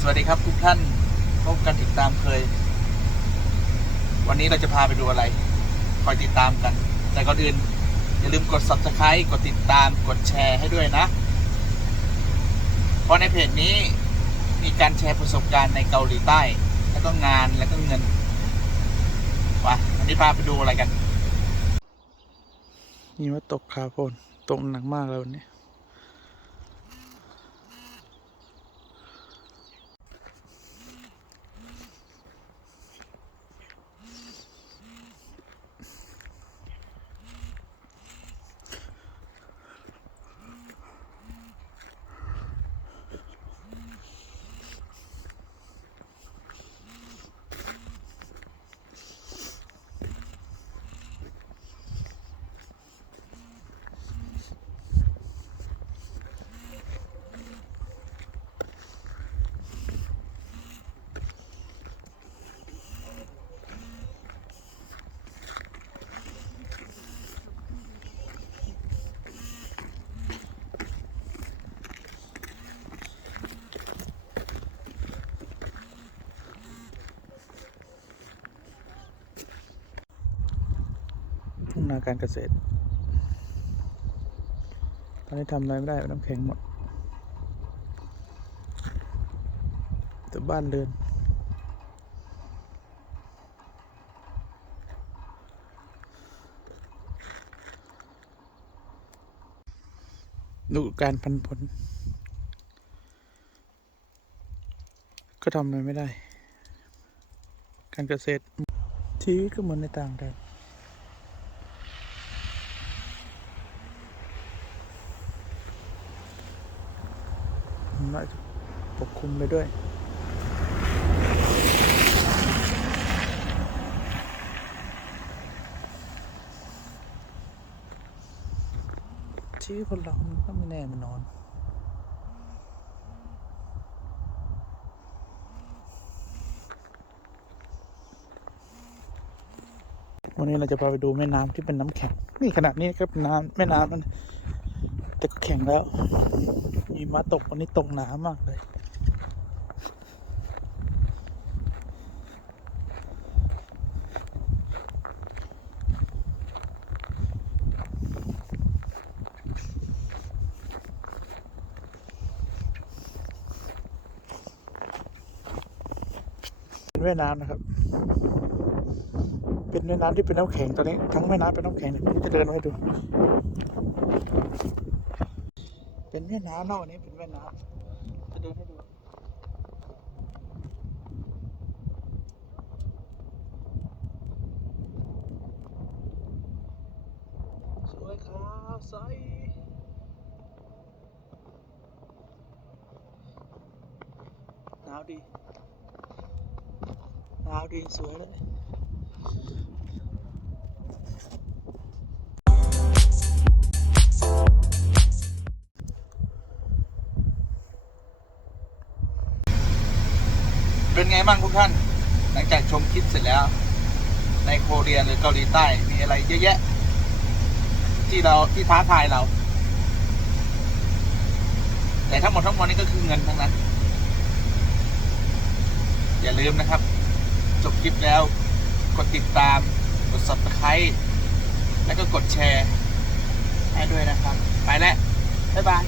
สวัสดีครับทุกท่านพบกันติดตามเคย วันนี้เราจะพาไปดูอะไร คอยติดตามกัน แต่ก่อนอื่น อย่าลืมกด subscribe กดติดตามกดแชร์ให้ด้วยนะ เพราะในเพจนี้มีการแชร์ประสบการณ์ในเกาหลีใต้ แล้วก็งานแล้วก็เงินไปวันนี้พาไปดูอะไรกัน นี่ว่าตกคาโฟนตกหนักมากแล้ววันนี้ ทุ่งนาการเกษตร ตอนนี้ทำอะไรไม่ได้น้ำแข็งหมดแต่บ้านเรือนดูการพันผล ก็ทำอะไรไม่ได้ การเกษตรชีวิตก็เหมือนในต่างแดน น่าจะ ปกคลุมไปด้วยชีวิตคนเรามันก็ไม่แน่มันนอน วันนี้เราจะพาไปดูแม่น้ำที่เป็นน้ำแข็ง นี่ขนาดนี้ก็เป็นน้ำแม่น้ำมันแต่ก็แข็งแล้ว มีมาตกวันนี้ตกหนามากเลยเป็นแม่น้ำนะครับ เป็นแม่น้ำที่เป็นน้ำแข็งตอนนี้ ทั้งแม่น้ำเป็นน้ำแข็งเนี่ยผมจะเดินมาให้ดู เป็นแม่น้ำเนอกนี้เป็นแม่น้ำจะเดินให้ดูสวยครับใสหนาวดีหนาวดีสวยเลย เป็นไงบ้างทุกท่าน หลังจากชมคลิปเสร็จแล้ว ในโคเรียหรือเกาหลีใต้มีอะไรเยอะแยะ ที่เราที่ท้าทายเรา แต่ทั้งหมดทั้งมวลนี่ก็คือเงินทั้งนั้น อย่าลืมนะครับ จบคลิปแล้ว กดติดตาม กด subscribe แล้วก็กดแชร์ให้ด้วยนะครับ ไปแล้วบ๊ายบาย